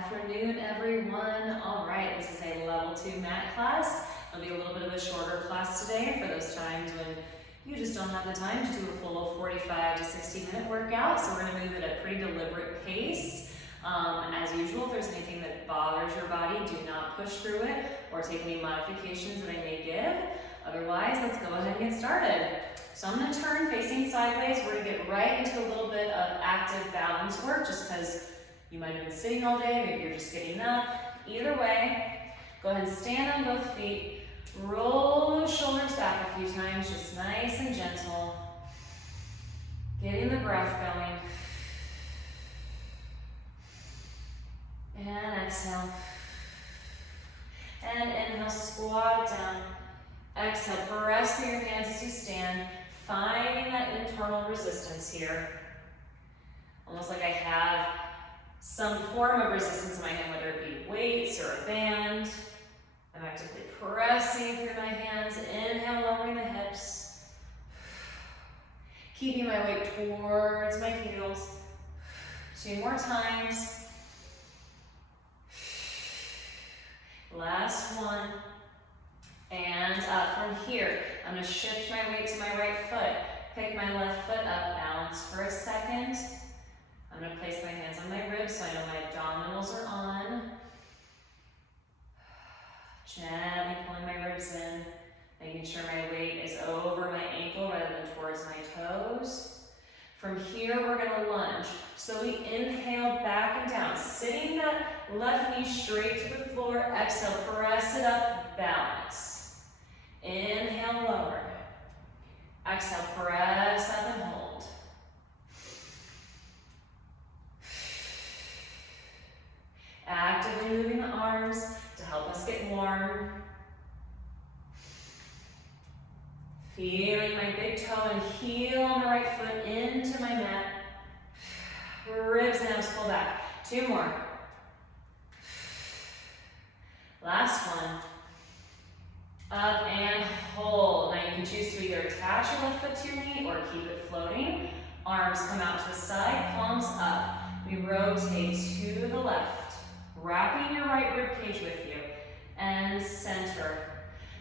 Afternoon, everyone. All right, this is a level 2 mat class. It'll be a little bit of a shorter class today for those times when you just don't have the time to do a full 45 to 60-minute workout. So we're going to move at a pretty deliberate pace. As usual, if there's anything that bothers your body, do not push through it or take any modifications that I may give. Otherwise, let's go ahead and get started. So I'm going to turn facing sideways. We're going to get right into a little bit of active balance work just because you might have been sitting all day, maybe you're just getting up. Either way, go ahead and stand on both feet. Roll those shoulders back a few times, just nice and gentle. Getting the breath going. And exhale. And inhale, squat it down. Exhale, press through your hands as you stand, finding that internal resistance here. Almost like I have some form of resistance in my hand, whether it be weights or a band. I'm actively pressing through my hands. Inhale, lowering the hips. Keeping my weight towards my heels. 2 more times. Last one. And from here, I'm going to shift my weight to my right foot. Pick my left foot up, balance for a second. I'm going to place my hands on my ribs so I know my abdominals are on. Gently pulling my ribs in, making sure my weight is over my ankle rather than towards my toes. From here, we're going to lunge. So we inhale back and down, sitting that left knee straight to the floor. Exhale, press it up, balance. Inhale, lower. Exhale, press up and hold. Actively moving the arms to help us get warm. Feeling my big toe and heel on the right foot into my mat. Ribs and abs pull back. 2 more. Last one. Up and hold. Now you can choose to either attach your left foot to your knee or keep it floating. Arms come out to the side, palms up. We rotate to the left. Wrapping your right rib cage with you, and center.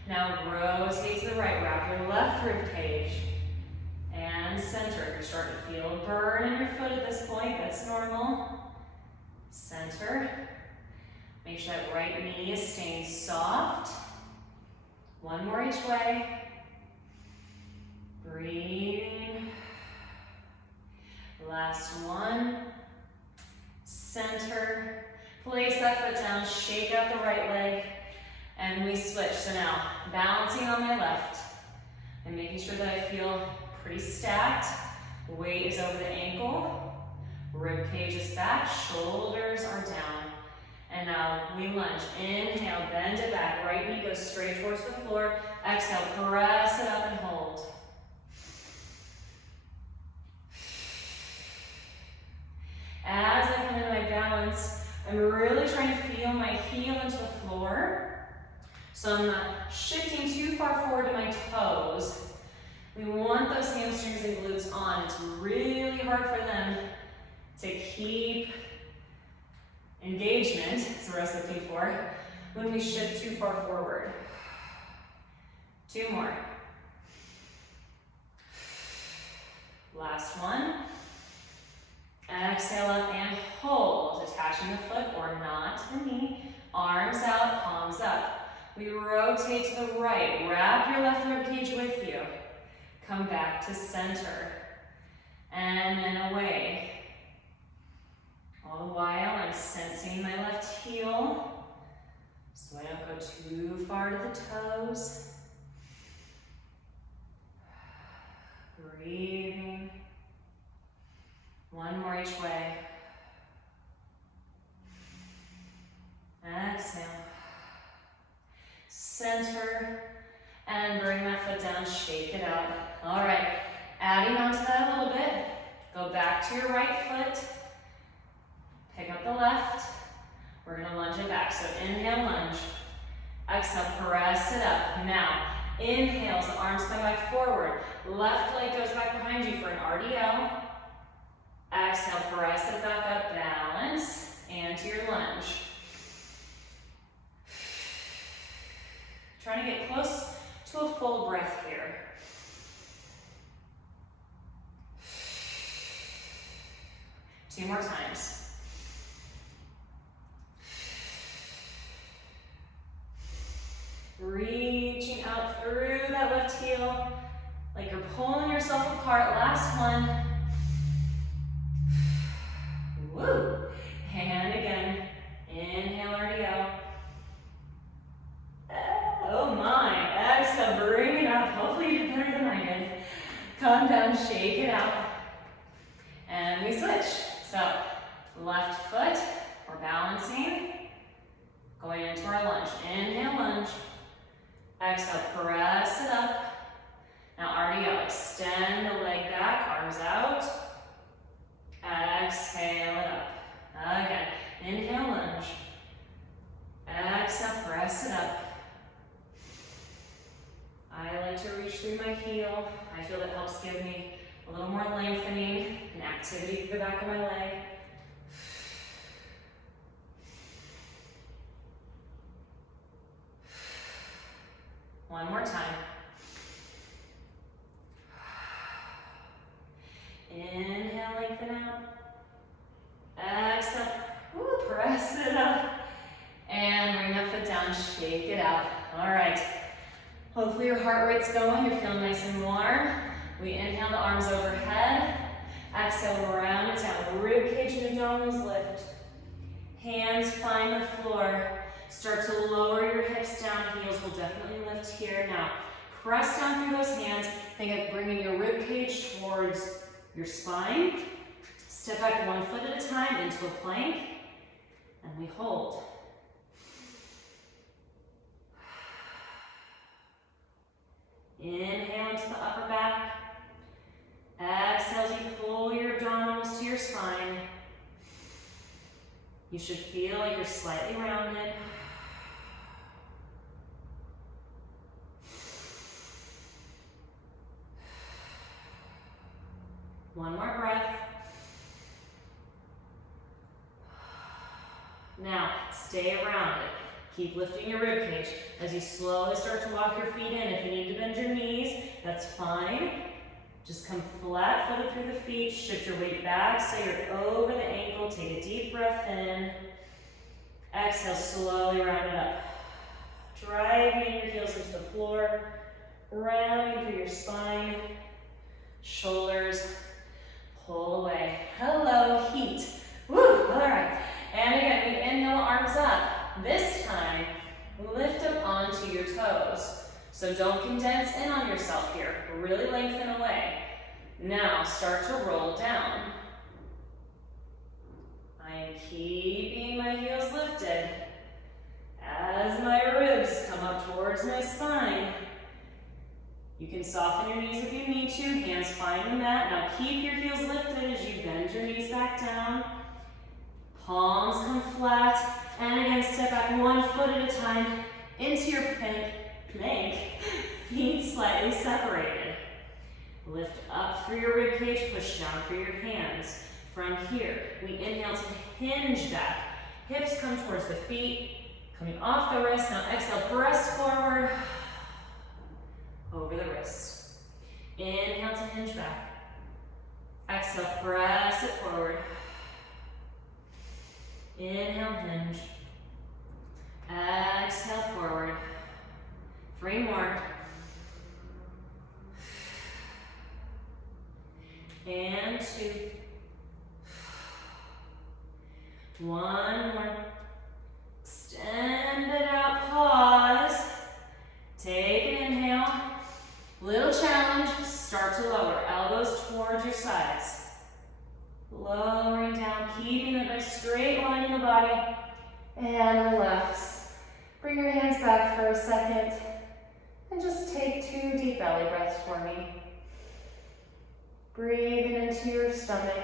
Now rotate to the right, wrap your left rib cage, and center. If you're starting to feel a burn in your foot at this point, that's normal. Center. Make sure that right knee is staying soft. 1 more each way. Breathing. Last one. Center. Place that foot down, shake out the right leg, and we switch. So now, balancing on my left, and making sure that I feel pretty stacked. Weight is over the ankle, rib cage is back, shoulders are down. And now we lunge. Inhale, bend it back, right knee goes straight towards the floor. Exhale, press it up and hold. As I come into my balance, I'm really trying to feel my heel into the floor. So I'm not shifting too far forward to my toes. We want those hamstrings and glutes on. It's really hard for them to keep engagement, that's what I was looking for, when we shift too far forward. 2 more. Last one. Exhale up and hold, attaching the foot or not to the knee. Arms out, palms up. We rotate to the right. Wrap your left rib cage with you. Come back to center. And then away. All the while, I'm sensing my left heel, so I don't go too far to the toes. Breathing. 1 more each way. Exhale. Center. And bring that foot down, shake it out. All right, adding on to that a little bit. Go back to your right foot. Pick up the left. We're gonna lunge it back. So inhale, lunge. Exhale, press it up. Now, inhale, so arms come back forward. Left leg goes back behind you for an RDL. Exhale, press it back up, balance, and to your lunge. get close to a full breath here. Two more times. Reaching out through that left heel, like you're pulling yourself apart. Last one. Woo! And again, inhale, RDO. Oh my, exhale, bring it up. Hopefully you did better than I did. Calm down, shake it out. And we switch. So, left foot, we're balancing. Going into our lunge. Inhale, lunge. Exhale, press it up. Now RDO, extend the leg back, arms out. Exhale it up. Again, inhale, lunge. Exhale, press it up. I like to reach through my heel. I feel that helps give me a little more lengthening and activity through the back of my leg. One more time. Inhale, lengthen out. Exhale, press it up. And bring that foot down, shake it out. All right. Hopefully your heart rate's going, you're feeling nice and warm. We inhale the arms overhead. Exhale, round it down. Rib cage and abdominals lift. Hands find the floor. Start to lower your hips down. Heels will definitely lift here. Now, press down through those hands. Think of bringing your rib cage towards your spine. Step back one foot at a time into a plank. And we hold. Inhale into the upper back. Exhale as you pull your abdominals to your spine. You should feel like you're slightly rounded. One more breath. Now, stay around it. Keep lifting your rib cage. As you slowly start to walk your feet in, if you need to bend your knees, that's fine. Just come flat-footed through the feet, shift your weight back so you're over the ankle. Take a deep breath in. Exhale, slowly round it up. Driving your heels into the floor, rounding through your spine, shoulders, pull away. Hello, heat. Woo, all right. And again, we inhale, arms up. This time, lift up onto your toes. So don't condense in on yourself here. Really lengthen away. Now, start to roll down. I am keeping my heels lifted as my ribs come up towards my spine. You can soften your knees if you need to. Hands find the mat. Now keep your heels lifted as you bend your knees back down. Palms come flat. And again, step back one foot at a time into your plank. Feet slightly separated. Lift up through your rib cage, push down through your hands. From here, we inhale to hinge back. Hips come towards the feet, coming off the wrist. Now exhale, press forward, over the wrist. Inhale to hinge back. Exhale, press it forward. Inhale, hinge. Exhale, forward. 3 more. And 2. 1 more. Extend it out, pause. Take an inhale. Little challenge, start to lower. Elbows towards your sides. Lowering down, keeping a nice straight line in the body. And relax. Bring your hands back for a second. And just take 2 deep belly breaths for me. Breathing into your stomach,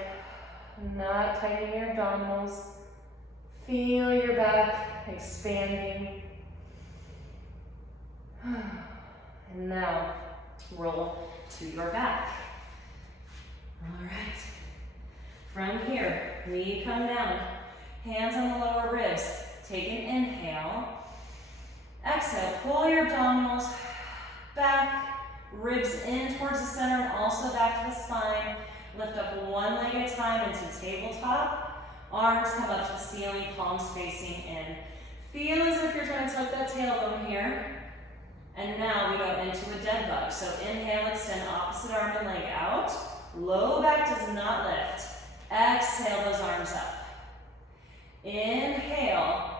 not tightening your abdominals. Feel your back expanding. And now, roll to your back. All right. From here, we come down. Hands on the lower ribs. Take an inhale. Exhale, pull your abdominals back, ribs in towards the center and also back to the spine. Lift up one leg at a time into tabletop. Arms come up to the ceiling, palms facing in. Feel as if you're trying to tuck that tailbone here. And now we go into a dead bug. So inhale, extend opposite arm and leg out. Low back does not lift. Exhale those arms up. Inhale.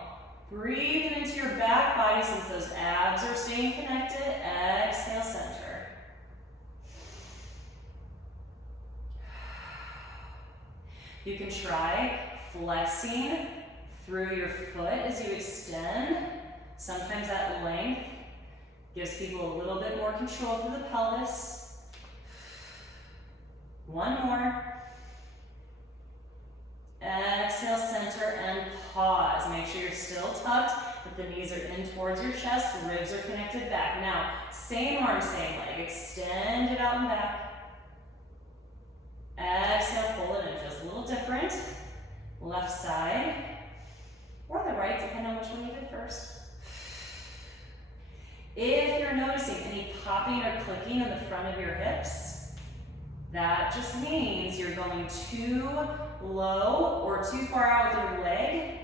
Breathing into your back body since those abs are staying connected. Exhale, center. You can try flexing through your foot as you extend. Sometimes that length gives people a little bit more control through the pelvis. One more. Exhale, center, and pause. Make sure you're still tucked, but the knees are in towards your chest, the ribs are connected back. Now, same arm, same leg. Extend it out and back. Exhale, pull it in. Feels a little different. Left side, or the right, depending on which one you did first. If you're noticing any popping or clicking in the front of your hips, that just means you're going too low or too far out with your leg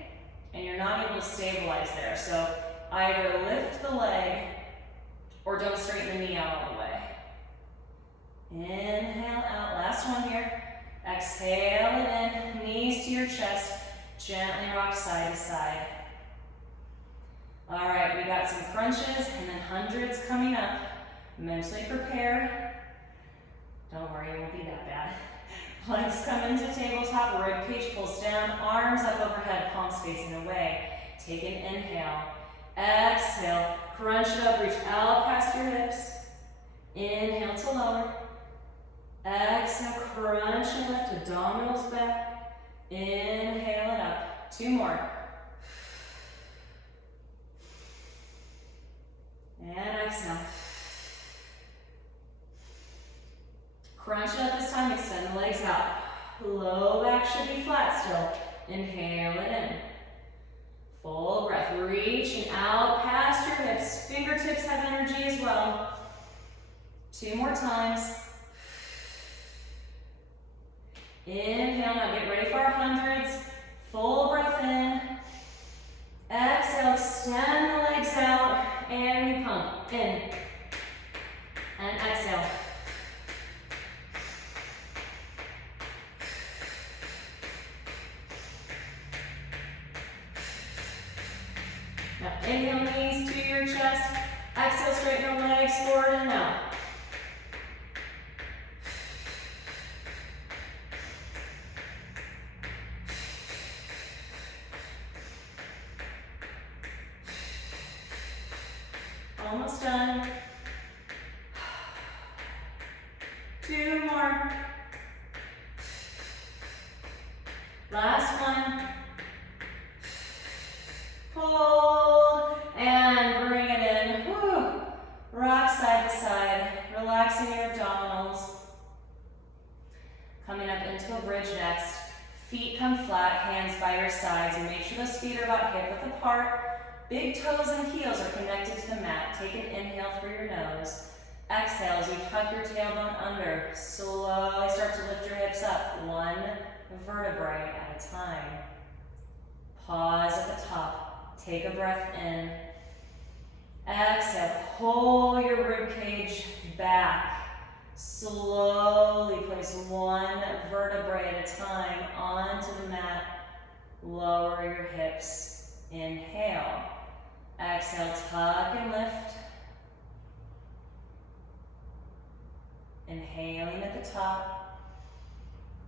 and you're not able to stabilize there. So either lift the leg or don't straighten the knee out all the way. Inhale out, last one here. Exhale it in, knees to your chest, gently rock side to side. All right, we got some crunches and then hundreds coming up. Mentally prepare. Don't worry, it won't be that bad. Legs come into tabletop, rib cage pulls down, arms up overhead, palms facing away. Take an inhale. Exhale, crunch it up, reach out past your hips. Inhale to lower. Exhale, crunch and lift, abdominals back. Inhale it up. Two more. And exhale. Crunch it up this time, extend the legs out. Low back should be flat still. Inhale it in. Full breath, reaching out past your hips. Fingertips have energy as well. Two more times. Inhale, now get ready for our hundreds. Full breath in. Exhale, extend the legs out. And we pump in. And exhale. Now inhale, knees to your chest. Exhale, straighten your legs forward and out. Almost done. Two more. Last one. Hold and bring it in. Woo. Rock side to side, relaxing your abdominals. Coming up into a bridge next. Feet come flat, hands by your sides, and make sure those feet are about hip width apart. Big toes and heels are connected to the mat. Take an inhale through your nose. Exhale as you tuck your tailbone under. Slowly start to lift your hips up, one vertebrae at a time. Pause at the top. Take a breath in. Exhale, pull your rib cage back. Slowly place one vertebrae at a time onto the mat. Lower your hips. Inhale. Exhale, tuck and lift. Inhaling at the top.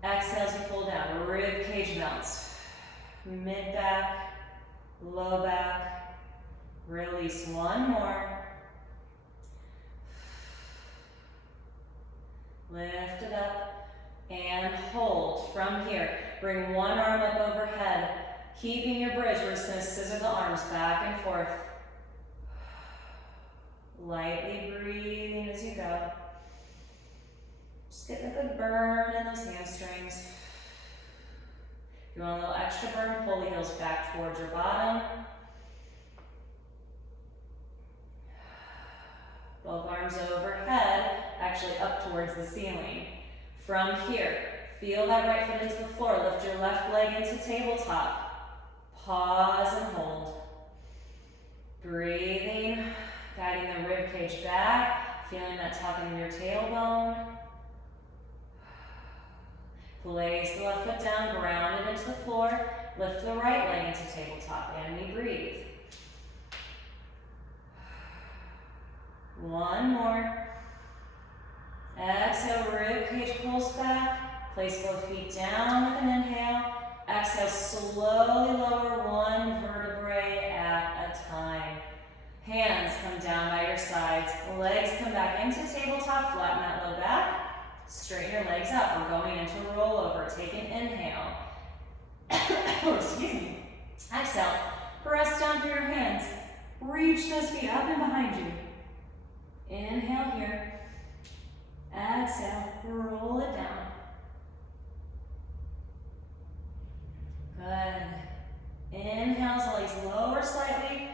Exhale as you pull down. Rib cage bounce. Mid back, low back. Release one more. Lift it up and hold. From here, bring one arm up overhead. Keeping your bridge, we're just going to scissor the arms back and forth. Lightly breathing as you go. Just getting a good burn in those hamstrings. If you want a little extra burn, pull the heels back towards your bottom. arms overhead, actually up towards the ceiling. From here, feel that right foot into the floor. Lift your left leg into tabletop. Pause and hold. Breathing, guiding the rib cage back, feeling that tuck in your tailbone. Place the left foot down, ground it into the floor. Lift the right leg into tabletop, and we breathe. One more. Exhale, rib cage pulls back. Place both feet down with an inhale. Exhale, slowly lower one vertebrae at a time. Hands come down by your sides. Legs come back into tabletop, flatten that low back. Straighten your legs up. We're going into a rollover. Take an inhale. Excuse me. Exhale. Press down through your hands. Reach those feet up and behind you. Inhale here. Exhale. Roll it down. Good. Inhale, so legs lower slightly.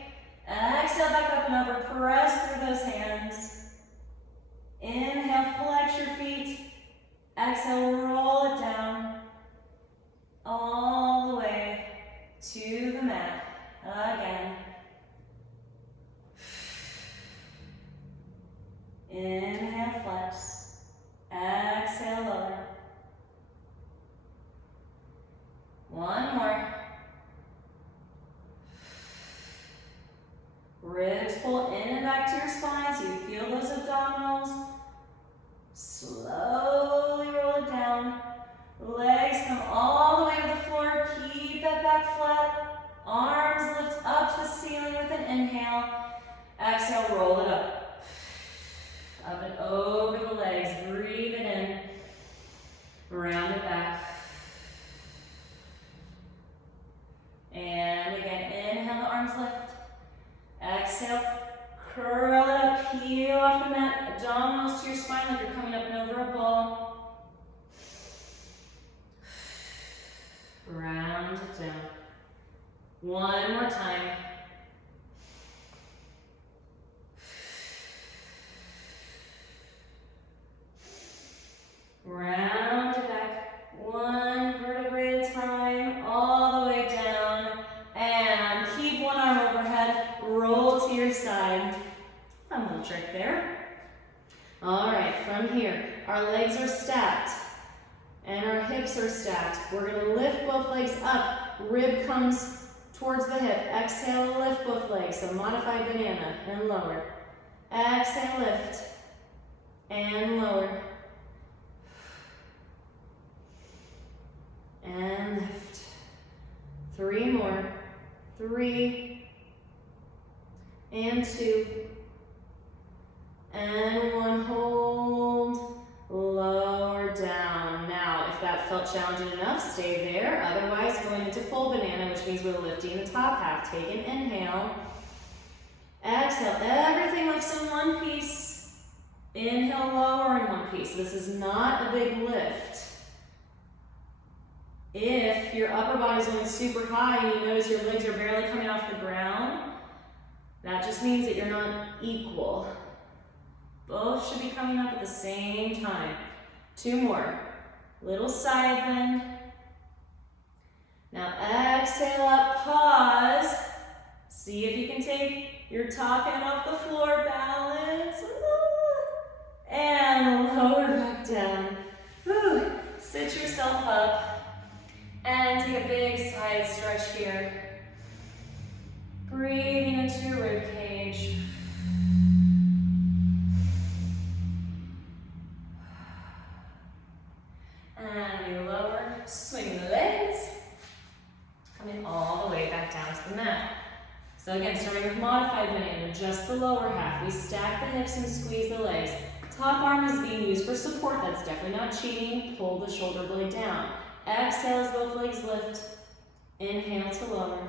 Exhale, back up and over. Press through those hands. Inhale, flex your feet. Exhale, roll it down. All the way to the mat. Again. Inhale, flex. Exhale, lower. One more. Ribs pull in and back to your spine so you feel those abdominals. Slowly roll it down. Legs come all the way to the floor. Keep that back flat. Arms lift up to the ceiling with an inhale. Exhale, roll it up. Up and over the legs. Breathe it in. Round it back. And again, inhale, the arms lift. Exhale, curl it up, peel off the mat, abdominals to your spine like you're coming up and over a ball. Round it down. One more time. Round it back. One vertebrae at a time, all the way down. And keep one arm overhead. Roll to your side. Fun little trick there. All right, from here, our legs are stacked and our hips are stacked. We're gonna lift both legs up. Rib comes towards the hip. Exhale, lift both legs. So modified banana and lower. Exhale, lift and lower. And lift. Three more. 3 and 2 and 1. Hold. Lower down. Now, if that felt challenging enough, stay there. Otherwise, going into full banana, which means we're lifting the top half. Take an inhale. Exhale. Everything lifts in one piece. Inhale, lower in one piece. This is not a big lift. If your upper body's going super high and you notice your legs are barely coming off the ground, that just means that you're not equal. Both should be coming up at the same time. 2 more. Little side bend. Now exhale up, pause. See if you can take your top hand off the floor, balance. And lower back down. Whew. Sit yourself up. And take a big side stretch here. Breathing into your rib cage. And we lower, swing the legs. Coming all the way back down to the mat. So again, starting with modified banana, just the lower half. We stack the hips and squeeze the legs. Top arm is being used for support. That's definitely not cheating. Pull the shoulder blade down. Exhale as both legs lift. Inhale to lower.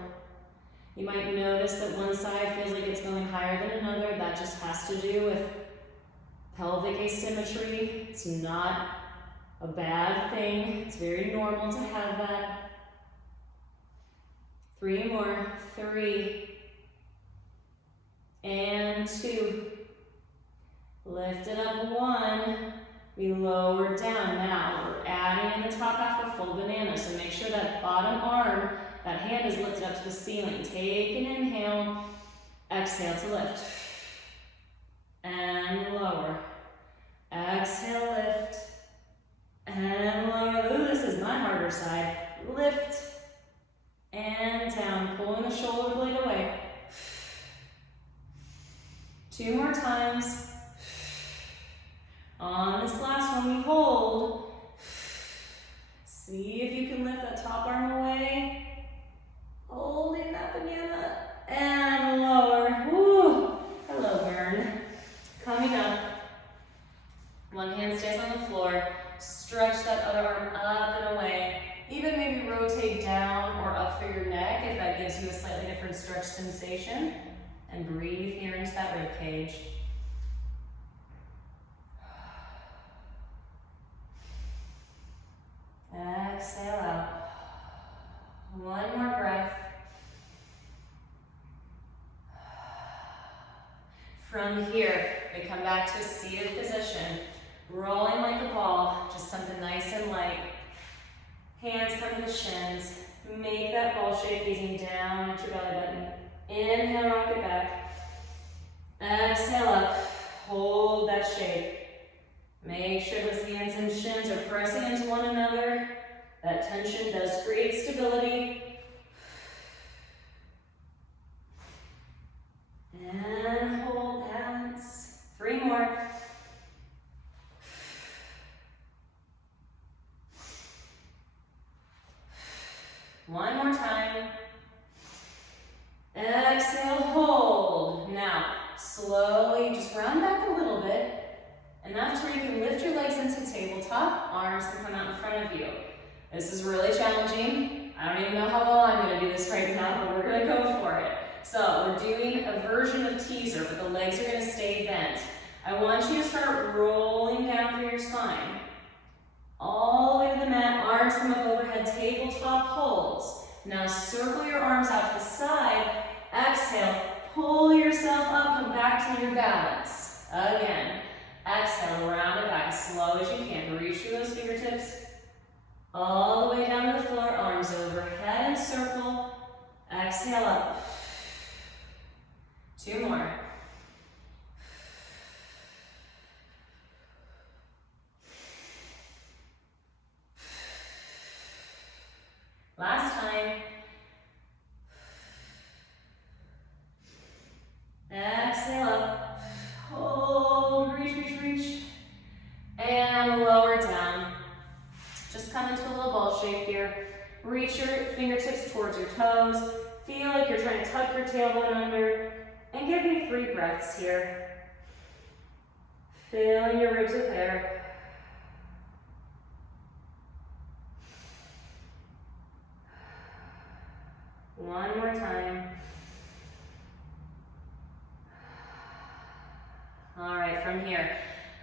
You might notice that one side feels like it's going higher than another. That just has to do with pelvic asymmetry. It's not a bad thing. It's very normal to have that. 3 more. 3 and 2 Lift it up, 1. We lower down. Now we're adding in the top half for full banana. So make sure that bottom arm, that hand is lifted up to the ceiling. Take an inhale. Exhale to lift. And lower. Exhale, lift. And lower. Ooh, this is my harder side. Lift. And down. Pulling the shoulder blade away. 2 more times. On this last one, we hold. See if you can lift that top arm away. Holding that banana. And lower. Woo. Hello, burn. Coming up. One hand stays on the floor. Stretch that other arm up and away. Even maybe rotate down or up for your neck if that gives you a slightly different stretch sensation. And breathe here into that rib cage. Exhale out. One more breath. From here, we come back to a seated position. Rolling like a ball, just something nice and light. Hands come to the shins. Make that ball shape gazing down at your belly button. Inhale, rock it back. Exhale up. Hold that shape. Make sure those hands and shins are pressing into one another. That tension does create stability. And hold balance. 3 more. One more time. Exhale, hold. Now, slowly just round back a little bit. Enough to where you can lift your legs into tabletop. Arms can come out in front of you. This is really challenging. I don't even know how well I'm going to do this right now, but we're going to go for it. So we're doing a version of teaser, but the legs are going to stay bent. I want you to start rolling down through your spine. All the way to the mat, arms come up overhead, tabletop holds. Now circle your arms out to the side. Exhale, pull yourself up, come back to your balance. Again, exhale, round it back as slow as you can. Reach through those fingertips. All the way down to the floor, arms overhead and circle. Exhale up. 2 more. Last time. Exhale up. Hold, reach, reach, reach. And lower down. Just come into a little ball shape here. Reach your fingertips towards your toes. Feel like you're trying to tuck your tailbone under. And give me 3 breaths here. Filling your ribs with air. One more time. All right, from here,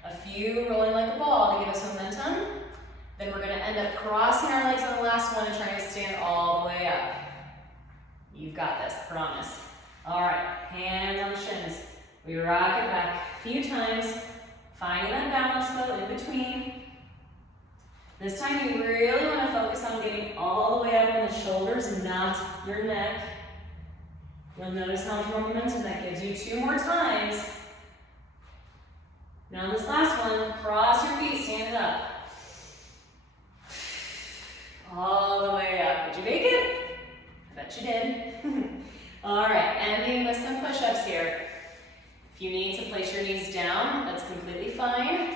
a few rolling like a ball to give us momentum. Then we're going to end up crossing our legs on the last one and trying to stand all the way up. You've got this, promise. All right, hands on the shins. We rock it back a few times, finding that balance though in between. This time you really want to focus on getting all the way up on the shoulders, not your neck. You'll notice how much more momentum that gives you. 2 more times. Now on this last one, cross your feet, stand it up. All the way up. Did you make it? I bet you did. All right, ending with some push-ups here. If you need to place your knees down, that's completely fine.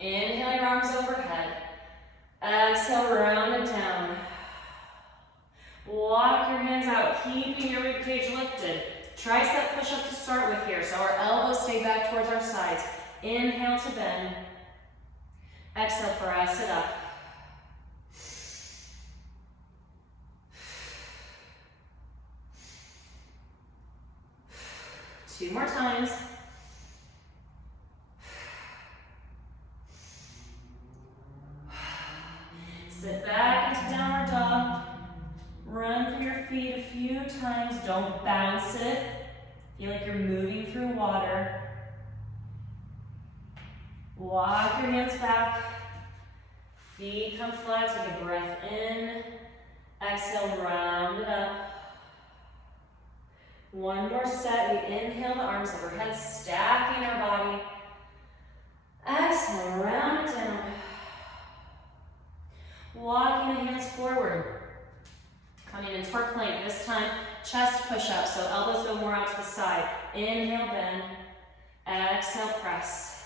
Inhale your arms overhead. Exhale, round it down. Walk your hands out, keeping your rib cage lifted. Tricep push-up to start with here, so our elbows stay back towards our sides. Inhale to bend. Exhale, press it up. Two more times. Sit back into downward dog. Run through your feet a few times. Don't bounce it. Feel like you're moving through water. Walk your hands back. Feet come flat. Take a breath in. Exhale, round it up. One more set. We inhale, the arms overhead, stacking our body. Exhale, round it down. Walking the hands forward. Coming into our plank. This time, chest push up. So elbows go more out to the side. Inhale, bend. Exhale, press.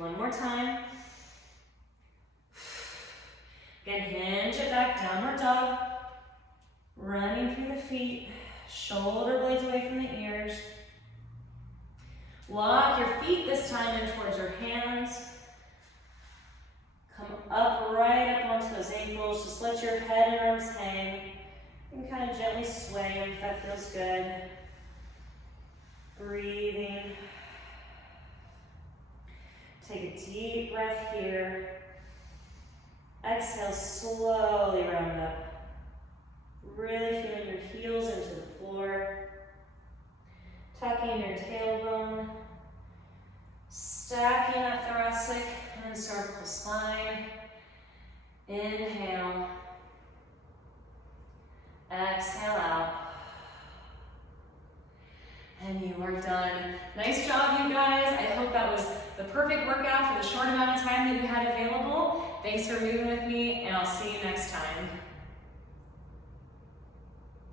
One more time. Again, hinge it back, downward dog. Running through the feet, shoulder blades away from the ears. Walk your feet this time in towards your hands. Come up, right up onto those ankles. Just let your head and arms hang. You can kind of gently sway if that feels good. Breathing. Take a deep breath here. Exhale, slowly round up. Really feeling your heels into the floor. Tucking your tailbone. Stacking that thoracic and cervical spine. Inhale. Exhale out. And you are done. Nice job, you guys. I hope that was the perfect workout for the short amount of time that you had available. Thanks for moving with me, and I'll see you next time.